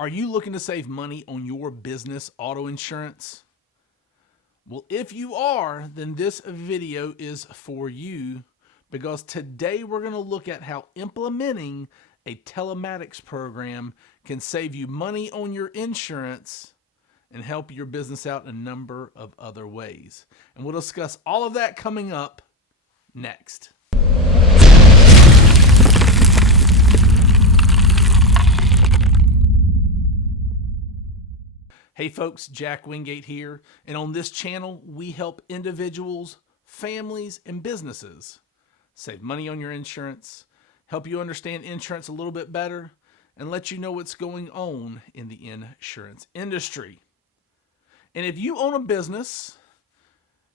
Are you looking to save money on your business auto insurance? Well, if you are, then this video is for you, because today we're going to look at how implementing a telematics program can save you money on your insurance and help your business out in a number of other ways. And we'll discuss all of that coming up next. Hey folks, Jack Wingate here, and on this channel we help individuals, families, and businesses save money on your insurance, help you understand insurance a little bit better, and let you know what's going on in the insurance industry. And if you own a business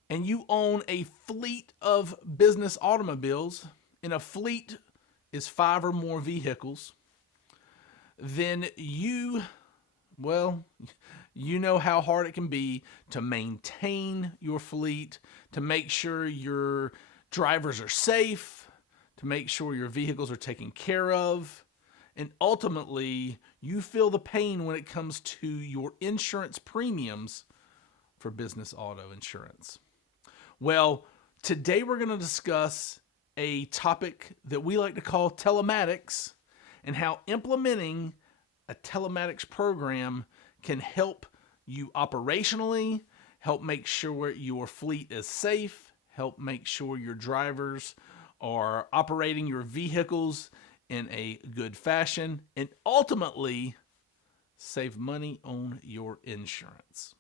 and you own a fleet of business automobiles, and a fleet is 5 or more vehicles, then you know how hard it can be to maintain your fleet, to make sure your drivers are safe, to make sure your vehicles are taken care of, and ultimately you feel the pain when it comes to your insurance premiums for business auto insurance. Well, today we're going to discuss a topic that we like to call telematics, and how implementing a telematics program can help you operationally, help make sure your fleet is safe, help make sure your drivers are operating your vehicles in a good fashion, and ultimately save money on your insurance.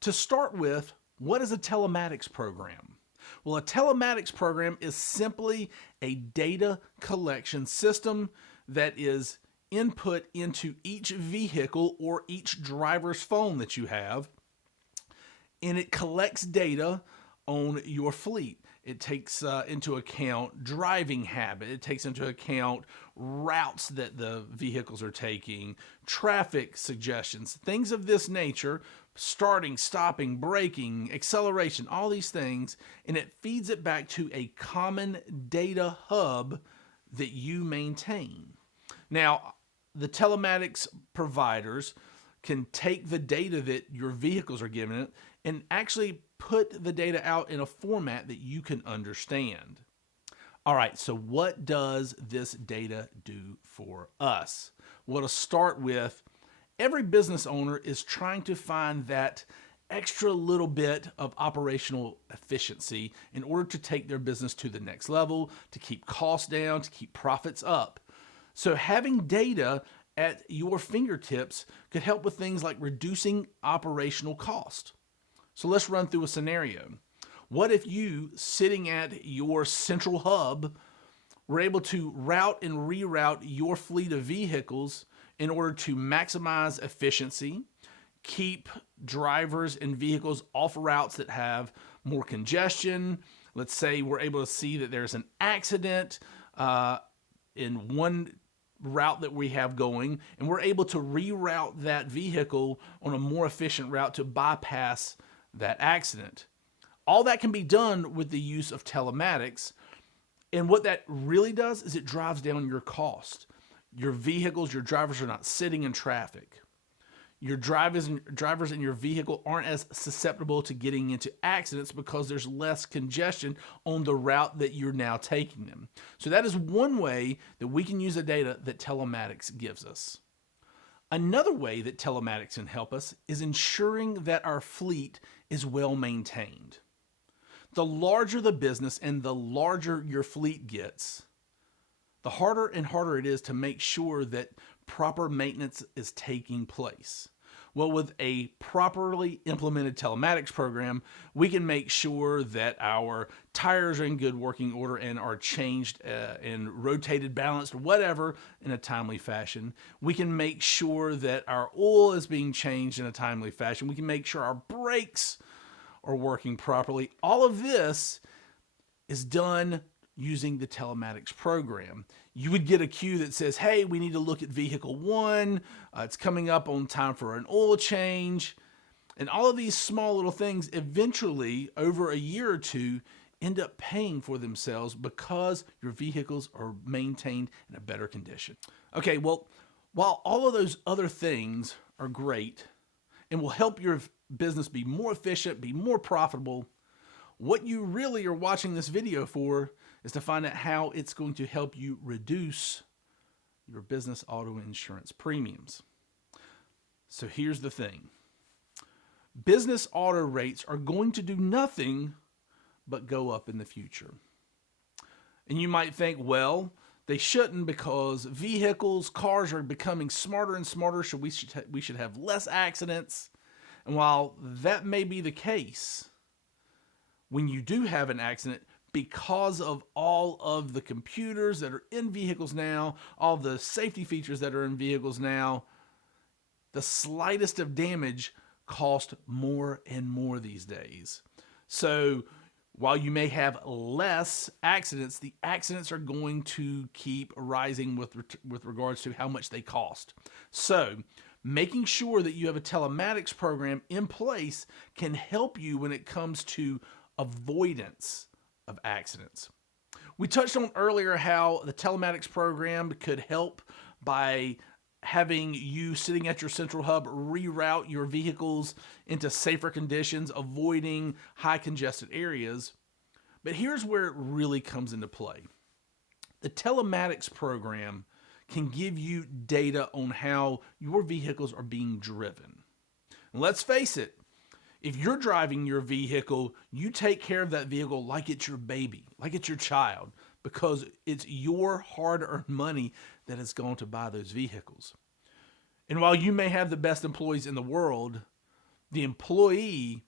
To start with, what is a telematics program? Well, a telematics program is simply a data collection system that is input into each vehicle or each driver's phone that you have, and it collects data on your fleet. It takes into account driving habit. It takes into account routes that the vehicles are taking, traffic suggestions, things of this nature, starting, stopping, braking, acceleration, all these things, and it feeds it back to a common data hub that you maintain. Now, the telematics providers can take the data that your vehicles are giving it and actually put the data out in a format that you can understand. All right, so what does this data do for us? Well, to start with, every business owner is trying to find that extra little bit of operational efficiency in order to take their business to the next level, to keep costs down, to keep profits up. So having data at your fingertips could help with things like reducing operational cost. So let's run through a scenario. What if you, sitting at your central hub, were able to route and reroute your fleet of vehicles in order to maximize efficiency, keep drivers and vehicles off routes that have more congestion? Let's say we're able to see that there's an accident in one route that we have going, and we're able to reroute that vehicle on a more efficient route to bypass that accident. All that can be done with the use of telematics, and what that really does is it drives down your cost. Your vehicles, your drivers are not sitting in traffic. Your drivers in your vehicle aren't as susceptible to getting into accidents because there's less congestion on the route that you're now taking them. So that is one way that we can use the data that telematics gives us. Another way that telematics can help us is ensuring that our fleet is well maintained. The larger the business and the larger your fleet gets, the harder and harder it is to make sure that proper maintenance is taking place. Well, with a properly implemented telematics program, we can make sure that our tires are in good working order and are changed and rotated, balanced, whatever, in a timely fashion. We can make sure that our oil is being changed in a timely fashion. We can make sure our brakes are working properly. All of this is done using the telematics program. You would get a cue that says, hey, we need to look at vehicle 1. It's coming up on time for an oil change. And all of these small little things eventually, over a year or two, end up paying for themselves because your vehicles are maintained in a better condition. Okay, well, While all of those other things are great and will help your business be more efficient, be more profitable, what you really are watching this video for is to find out how it's going to help you reduce your business auto insurance premiums. So here's the thing. Business auto rates are going to do nothing but go up in the future. And you might think, well, they shouldn't, because cars are becoming smarter and smarter, so we should have less accidents. And while that may be the case, when you do have an accident, because of all of the computers that are in vehicles now, all the safety features that are in vehicles now, the slightest of damage costs more and more these days. So while you may have less accidents, the accidents are going to keep rising with regards to how much they cost. So making sure that you have a telematics program in place can help you when it comes to avoidance of accidents. We touched on earlier how the telematics program could help by having you sitting at your central hub reroute your vehicles into safer conditions, avoiding high congested areas. But here's where it really comes into play. The telematics program can give you data on how your vehicles are being driven. And let's face it, if you're driving your vehicle, you take care of that vehicle like it's your baby, like it's your child, because it's your hard-earned money that has gone to buy those vehicles. And while you may have the best employees in the world, the employee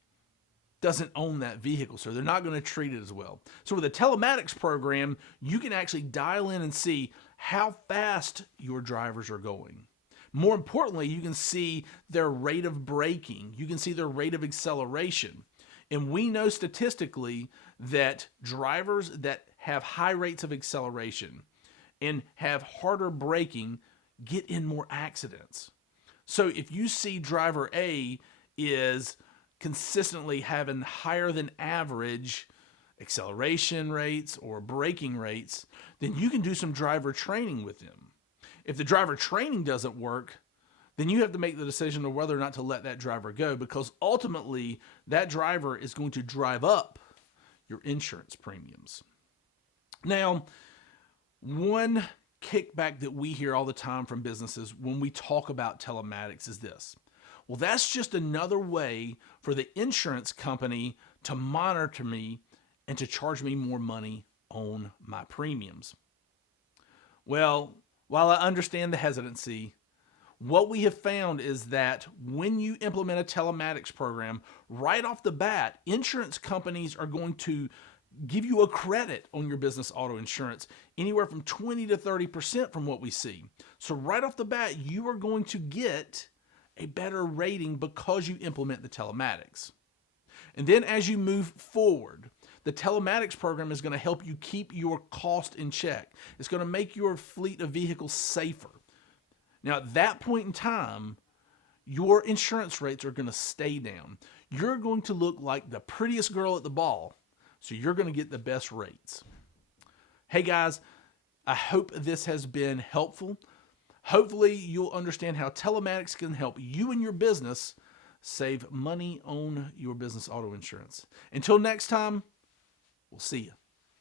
doesn't own that vehicle, so they're not going to treat it as well. So with a telematics program, you can actually dial in and see how fast your drivers are going. More importantly, you can see their rate of braking. You can see their rate of acceleration. And we know statistically that drivers that have high rates of acceleration and have harder braking get in more accidents. So if you see driver A is consistently having higher than average acceleration rates or braking rates, then you can do some driver training with them. If the driver training doesn't work, then you have to make the decision of whether or not to let that driver go, because ultimately that driver is going to drive up your insurance premiums. Now, one kickback that we hear all the time from businesses when we talk about telematics is this: well, that's just another way for the insurance company to monitor me and to charge me more money on my premiums. Well, while I understand the hesitancy, what we have found is that when you implement a telematics program, right off the bat, insurance companies are going to give you a credit on your business auto insurance, anywhere from 20 to 30% from what we see. So right off the bat, you are going to get a better rating because you implement the telematics. And then as you move forward, the telematics program is going to help you keep your cost in check. It's going to make your fleet of vehicles safer. Now, at that point in time, your insurance rates are going to stay down. You're going to look like the prettiest girl at the ball, so you're going to get the best rates. Hey guys, I hope this has been helpful. Hopefully you'll understand how telematics can help you and your business save money on your business auto insurance. Until next time, we'll see you.